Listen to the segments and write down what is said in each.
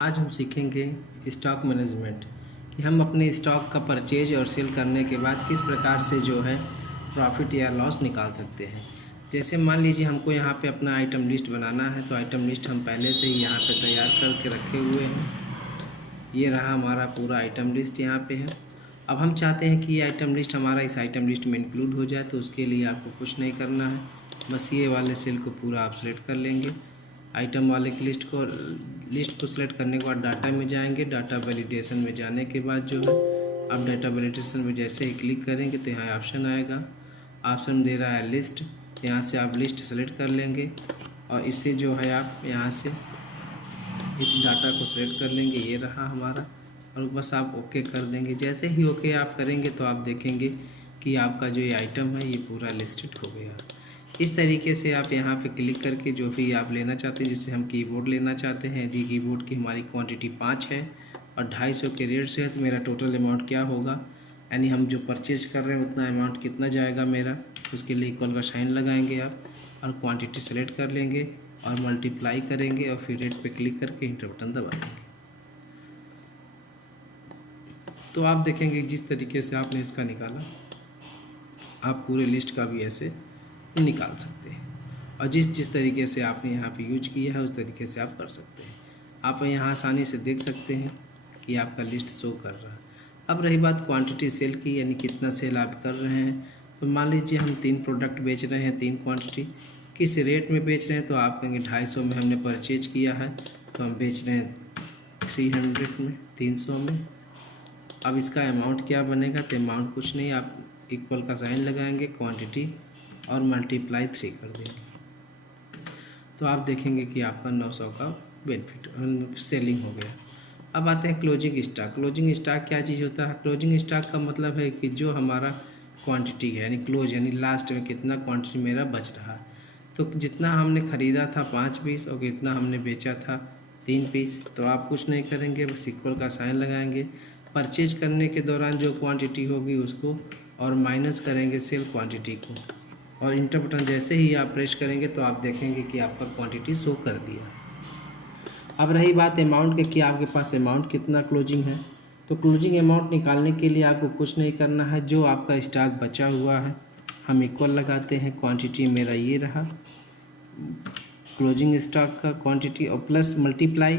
आज हम सीखेंगे स्टॉक मैनेजमेंट कि हम अपने स्टॉक का परचेज और सेल करने के बाद किस प्रकार से जो है प्रॉफिट या लॉस निकाल सकते हैं। जैसे मान लीजिए हमको यहाँ पे अपना आइटम लिस्ट बनाना है, तो आइटम लिस्ट हम पहले से ही यहाँ पे तैयार करके रखे हुए हैं। ये रहा हमारा पूरा आइटम लिस्ट यहाँ पे है। अब हम चाहते हैं कि ये आइटम लिस्ट हमारा इस आइटम लिस्ट में इंक्लूड हो जाए, तो उसके लिए आपको कुछ नहीं करना है, बस ये वाले सेल को पूरा आप सेलेक्ट कर लेंगे। आइटम वाले की लिस्ट को सेलेक्ट करने के बाद डाटा में जाएंगे। डाटा वैलिडेशन में जाने के बाद जो है आप डाटा वैलिडेशन में जैसे ही क्लिक करेंगे तो यहाँ ऑप्शन आएगा। ऑप्शन दे रहा है लिस्ट, यहाँ से आप लिस्ट सेलेक्ट कर लेंगे और इससे जो है आप यहाँ से इस डाटा को सेलेक्ट कर लेंगे। ये रहा हमारा, और बस आप ओके कर देंगे। जैसे ही ओके आप करेंगे तो आप देखेंगे कि आपका जो ये आइटम है ये पूरा लिस्टेड हो गया। इस तरीके से आप यहाँ पे क्लिक करके जो भी आप लेना चाहते हैं, जैसे हम कीबोर्ड लेना चाहते हैं, यदि कीबोर्ड की हमारी क्वांटिटी 5 है और 250 के रेट से है, तो मेरा टोटल अमाउंट क्या होगा, यानी हम जो परचेज कर रहे हैं उतना अमाउंट कितना जाएगा मेरा, उसके लिए इक्वल का साइन लगाएंगे आप और क्वांटिटी सेलेक्ट कर लेंगे और मल्टीप्लाई करेंगे और फिर रेट पे क्लिक करके इंटर बटन दबा देंगे। तो आप देखेंगे जिस तरीके से आपने इसका निकाला, आप पूरे लिस्ट का भी ऐसे निकाल सकते हैं, और जिस तरीके से आपने यहाँ पे यूज किया है उस तरीके से आप कर सकते हैं। आप यहाँ आसानी से देख सकते हैं कि आपका लिस्ट शो कर रहा है। अब रही बात क्वांटिटी सेल की, यानी कितना सेल आप कर रहे हैं, तो मान लीजिए हम 3 प्रोडक्ट बेच रहे हैं, 3 क्वांटिटी, किस रेट में बेच रहे हैं, तो आप कहेंगे 250 में हमने परचेज किया है, तो हम बेच रहे हैं 300 में, 300 में। अब इसका अमाउंट क्या बनेगा, तो अमाउंट कुछ नहीं, आप इक्वल का साइन लगाएंगे, क्वांटिटी और मल्टीप्लाई 3 कर देंगे, तो आप देखेंगे कि आपका 900 का बेनिफिट सेलिंग हो गया। अब आते हैं क्लोजिंग स्टॉक। क्लोजिंग स्टॉक क्या चीज़ होता है? क्लोजिंग स्टॉक का मतलब है कि जो हमारा क्वांटिटी है, यानी क्लोज, यानी लास्ट में कितना क्वांटिटी मेरा बच रहा है। तो जितना हमने ख़रीदा था 5 पीस और कितना हमने बेचा था 3 पीस, तो आप कुछ नहीं करेंगे, बस इक्वल का साइन लगाएंगे। परचेज करने के दौरान जो क्वांटिटी होगी उसको और माइनस करेंगे सेल क्वांटिटी को, और इंटर बटन जैसे ही आप प्रेस करेंगे तो आप देखेंगे कि आपका क्वांटिटी शो कर दिया। अब रही बात अमाउंट के कि आपके पास अमाउंट कितना क्लोजिंग है, तो क्लोजिंग अमाउंट निकालने के लिए आपको कुछ नहीं करना है। जो आपका स्टॉक बचा हुआ है हम इक्वल लगाते हैं, क्वांटिटी मेरा ये रहा क्लोजिंग स्टॉक का क्वांटिटी, और प्लस मल्टीप्लाई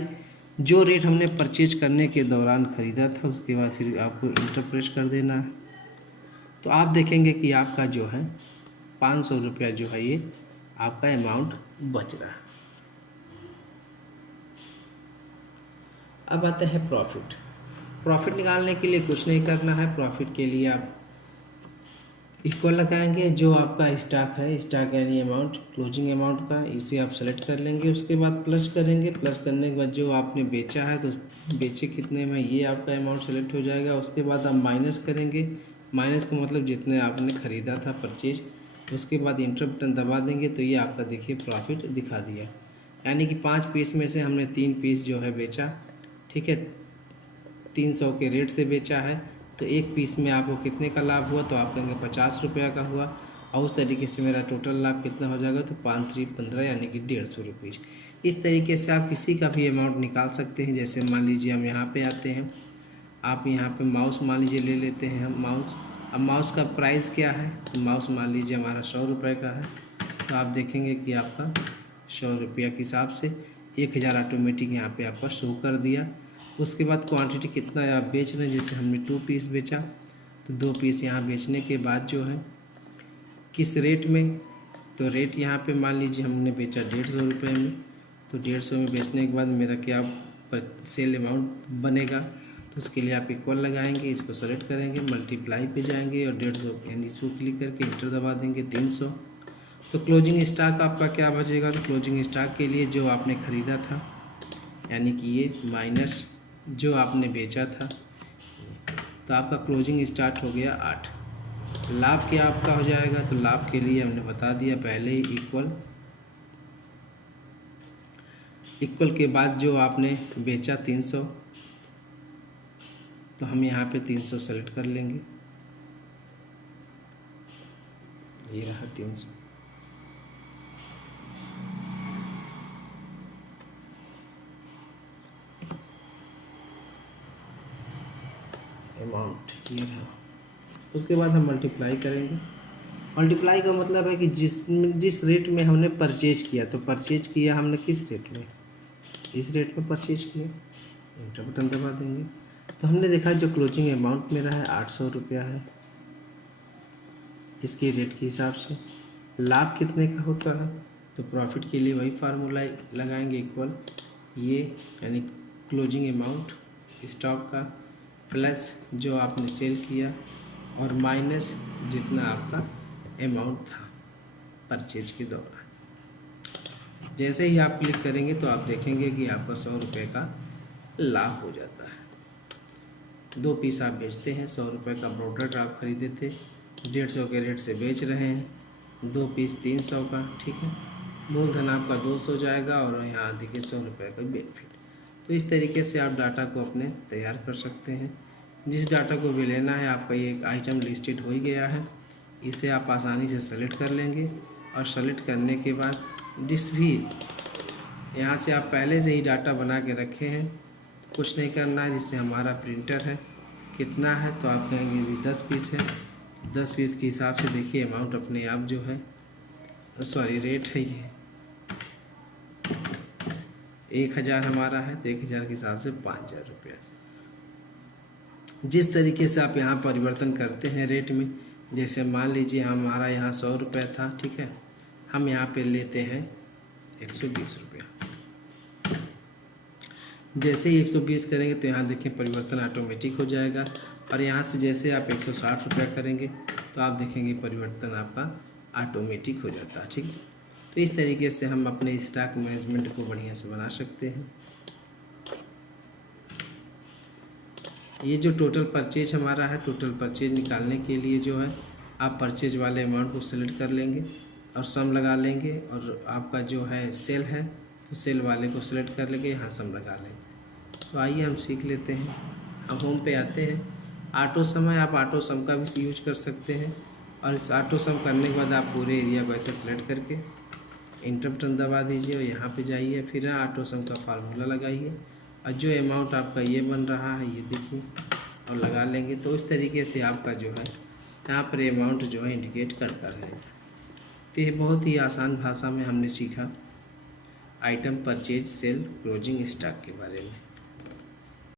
जो रेट हमने परचेज करने के दौरान ख़रीदा था, उसके बाद फिर आपको इंटर प्रेस कर देना है। तो आप देखेंगे कि आपका जो है 500 रुपया जो है ये आपका अमाउंट बच रहा है। अब आते हैं प्रॉफिट। प्रॉफिट निकालने के लिए कुछ नहीं करना है। प्रॉफिट के लिए आप इक्वल लगाएंगे, जो आपका स्टॉक है, स्टॉक यानी अमाउंट, क्लोजिंग अमाउंट का, इसे आप सेलेक्ट कर लेंगे। उसके बाद प्लस करेंगे, प्लस करने के बाद जो आपने बेचा है तो बेचे कितने में, ये आपका अमाउंट सेलेक्ट हो जाएगा। उसके बाद आप माइनस करेंगे, माइनस का मतलब जितने आपने ख़रीदा था परचेज, उसके बाद इंटर बटन दबा देंगे तो ये आपका देखिए प्रॉफिट दिखा दिया। यानी कि 5 पीस में से हमने 3 पीस जो है बेचा, ठीक है, 300 के रेट से बेचा है, तो एक पीस में आपको कितने का लाभ हुआ, तो आप कहेंगे 50 रुपया का हुआ। और उस तरीके से मेरा टोटल लाभ कितना हो जाएगा, तो 5 3 15 यानी कि 150 रुपीज़। इस तरीके से आप किसी का भी अमाउंट निकाल सकते हैं। जैसे मान लीजिए हम यहाँ पे आते हैं, आप यहाँ पे माउस मान लीजिए ले लेते हैं हम माउस। अब माउस का प्राइस क्या है, तो माउस मान लीजिए हमारा 100 रुपये का है, तो आप देखेंगे कि आपका 100 रुपया के हिसाब से 1000 ऑटोमेटिक यहाँ पे आपका शो कर दिया। उसके बाद क्वांटिटी कितना आप बेच रहे हैं, जैसे हमने 2 पीस बेचा, तो 2 पीस यहाँ बेचने के बाद जो है किस रेट में, तो रेट यहाँ पे मान लीजिए हमने बेचा 150 रुपये में, तो 150 में बेचने के बाद मेरा क्या सेल अमाउंट बनेगा, तो उसके लिए आप इक्वल लगाएंगे, इसको सेलेक्ट करेंगे, मल्टीप्लाई पे जाएंगे और 150 यानी इसको क्लिक करके इंटर दबा देंगे 300। तो क्लोजिंग स्टॉक आपका क्या बचेगा, तो क्लोजिंग स्टॉक के लिए जो आपने ख़रीदा था, यानी कि ये माइनस जो आपने बेचा था, तो आपका क्लोजिंग स्टार्ट हो गया 8। लाभ क्या आपका हो जाएगा, तो लाभ के लिए हमने बता दिया पहले ही, इक्वल के बाद जो आपने बेचा 300, तो हम यहाँ पे 300 सेलेक्ट कर लेंगे, ये रहा 300। अमाउंट ये रहा। उसके बाद हम मल्टीप्लाई करेंगे। मल्टीप्लाई का मतलब है कि जिस रेट में हमने परचेज किया, तो परचेज किया हमने किस रेट में, इस रेट में परचेज किया, इंटर बटन दबा देंगे। तो हमने देखा जो क्लोजिंग अमाउंट मेरा है 800 रुपया है इसके रेट के हिसाब से। लाभ कितने का होता है, तो प्रॉफिट के लिए वही फार्मूला लगाएंगे, इक्वल ये यानी क्लोजिंग अमाउंट स्टॉक का प्लस जो आपने सेल किया और माइनस जितना आपका अमाउंट था परचेज के दौरान। जैसे ही आप क्लिक करेंगे तो आप देखेंगे कि आपका 100 रुपये का लाभ हो जाता है। 2 पीस आप बेचते हैं, 100 रुपये का प्रोडक्ट आप खरीदे थे, 150 के रेट से बेच रहे हैं, 2 पीस 300 का, ठीक है। मूलधन आपका 200 जाएगा और यहाँ देखिए 100 रुपये का बेनिफिट। तो इस तरीके से आप डाटा को अपने तैयार कर सकते हैं। जिस डाटा को भी लेना है, आपका ये एक आइटम लिस्टेड हो ही गया है, इसे आप आसानी से सेलेक्ट कर लेंगे और सेलेक्ट करने के बाद जिस भी यहाँ से आप पहले से ही डाटा बना के रखे हैं, कुछ नहीं करना है। जिससे हमारा प्रिंटर है कितना है, तो आप कहेंगे यदि 10 पीस है, 10 पीस के हिसाब से देखिए अमाउंट अपने आप जो है, सॉरी रेट है ये 1000 हमारा है, तो 1000 के हिसाब से 5000 रुपया। जिस तरीके से आप यहाँ परिवर्तन करते हैं रेट में, जैसे मान लीजिए हमारा यहाँ 100 रुपया था, ठीक है, हम यहाँ पे लेते हैं 120 रुपया। जैसे ही 120 करेंगे तो यहाँ देखिए परिवर्तन ऑटोमेटिक हो जाएगा, और यहाँ से जैसे आप 160 रुपया करेंगे तो आप देखेंगे परिवर्तन आपका ऑटोमेटिक हो जाता है, ठीक। तो इस तरीके से हम अपने स्टॉक मैनेजमेंट को बढ़िया से बना सकते हैं। ये जो टोटल परचेज हमारा है, टोटल परचेज निकालने के लिए जो है आप परचेज वाले अमाउंट को सेलेक्ट कर लेंगे और सम लगा लेंगे, और आपका जो है सेल है तो सेल वाले को सेलेक्ट कर लेंगे, यहाँ सम लगा लेंगे। तो आइए हम सीख लेते हैं। हम होम पे आते हैं, ऑटो सम है, आप ऑटो सम का भी यूज कर सकते हैं। और इस ऑटो सम करने के बाद आप पूरे एरिया को ऐसे सेलेक्ट करके इंटर बटन दबा दीजिए और यहाँ पे जाइए, फिर ऑटो सम का फार्मूला लगाइए और जो अमाउंट आपका ये बन रहा है ये देखिए और लगा लेंगे। तो इस तरीके से आपका जो है यहाँ पर अमाउंट जो है इंडिकेट करता रहेगा। तो ये बहुत ही आसान भाषा में हमने सीखा item purchase sale closing stock के बारे में।